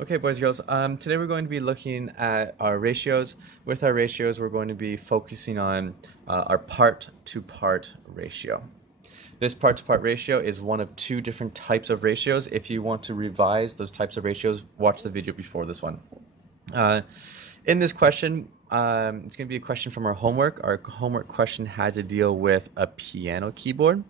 Okay, boys and girls, today we're going to be looking at our ratios. With our ratios, we're going to be focusing on our part-to-part ratio. This part-to-part ratio is one of two different types of ratios. If you want to revise those types of ratios, watch the video before this one. Uh, in this question, it's going to be a question from our homework. Our homework question had to deal with a piano keyboard.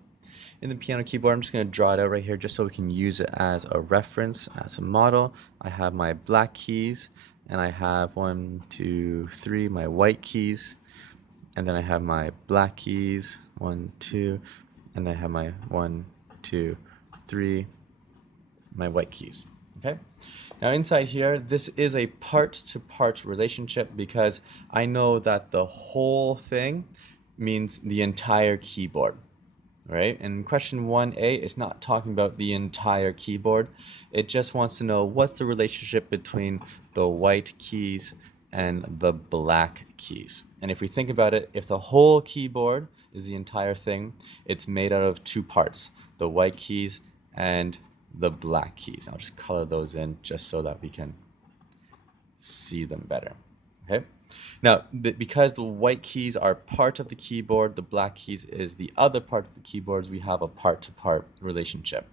In the piano keyboard, I'm just going to draw it out right here just so we can use it as a reference, as a model. I have my black keys, and I have 1, 2, 3, my white keys, and then I have my black keys, 1, 2, and then I have my 1, 2, 3, my white keys. Okay? Now inside here, this is a part-to-part relationship because I know that the whole thing means the entire keyboard. Right? And question 1a is not talking about the entire keyboard. It just wants to know what's the relationship between the white keys and the black keys. And if we think about it, if the whole keyboard is the entire thing, it's made out of two parts, the white keys and the black keys. I'll just color those in just so that we can see them better. Okay? Now, because the white keys are part of the keyboard, the black keys is the other part of the keyboards, we have a part-to-part relationship.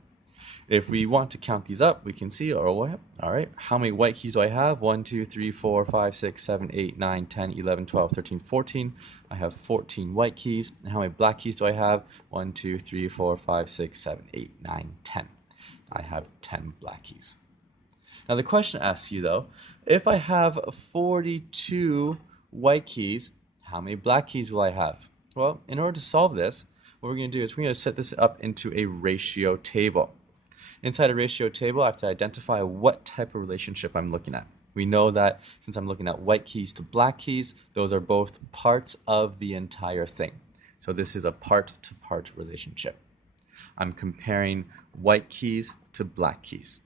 If we want to count these up, we can see, all right, how many white keys do I have? 1, 2, 3, 4, 5, 6, 7, 8, 9, 10, 11, 12, 13, 14. I have 14 white keys. And how many black keys do I have? 1, 2, 3, 4, 5, 6, 7, 8, 9, 10. I have 10 black keys. Now the question asks you though, if I have 42 white keys, how many black keys will I have? Well, in order to solve this, what we're going to do is we're going to set this up into a ratio table. Inside a ratio table, I have to identify what type of relationship I'm looking at. We know that since I'm looking at white keys to black keys, those are both parts of the entire thing. So this is a part-to-part relationship. I'm comparing white keys to black keys.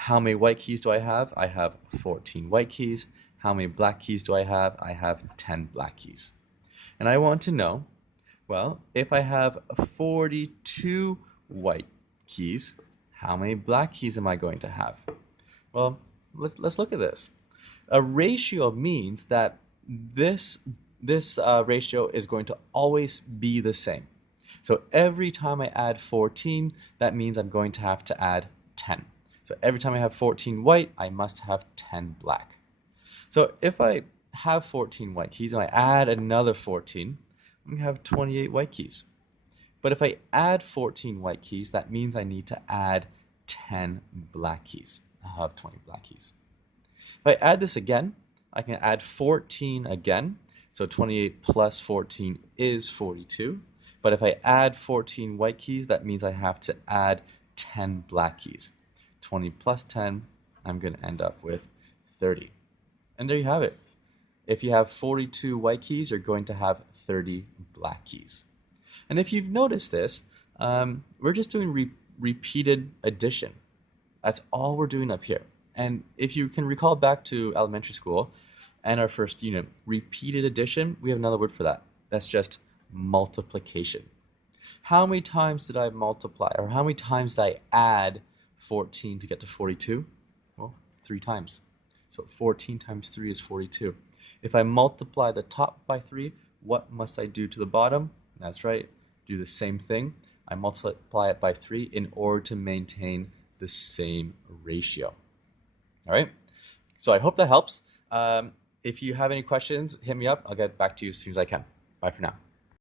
How many white keys do I have? I have 14 white keys. How many black keys do I have? I have 10 black keys. And I want to know, well, if I have 42 white keys, how many black keys am I going to have? Well, let's look at this. A ratio means that this ratio is going to always be the same. So every time I add 14, that means I'm going to have to add 10. So every time I have 14 white, I must have 10 black. So if I have 14 white keys and I add another 14, I'm going to have 28 white keys. But if I add 14 white keys, that means I need to add 10 black keys. I'll have 20 black keys. If I add this again, I can add 14 again. So 28 plus 14 is 42. But if I add 14 white keys, that means I have to add 10 black keys. 20 plus 10, I'm going to end up with 30. And there you have it. If you have 42 white keys, you're going to have 30 black keys. And if you've noticed this, we're just doing repeated addition. That's all we're doing up here. And if you can recall back to elementary school and our first unit, repeated addition, we have another word for that. That's just multiplication. How many times did I multiply, or how many times did I add 14 to get to 42? Well, 3 times. So 14 times 3 is 42. If I multiply the top by 3, what must I do to the bottom? That's right, do the same thing. I multiply it by 3 in order to maintain the same ratio. All right, so I hope that helps. If you have any questions, hit me up. I'll get back to you as soon as I can. Bye for now.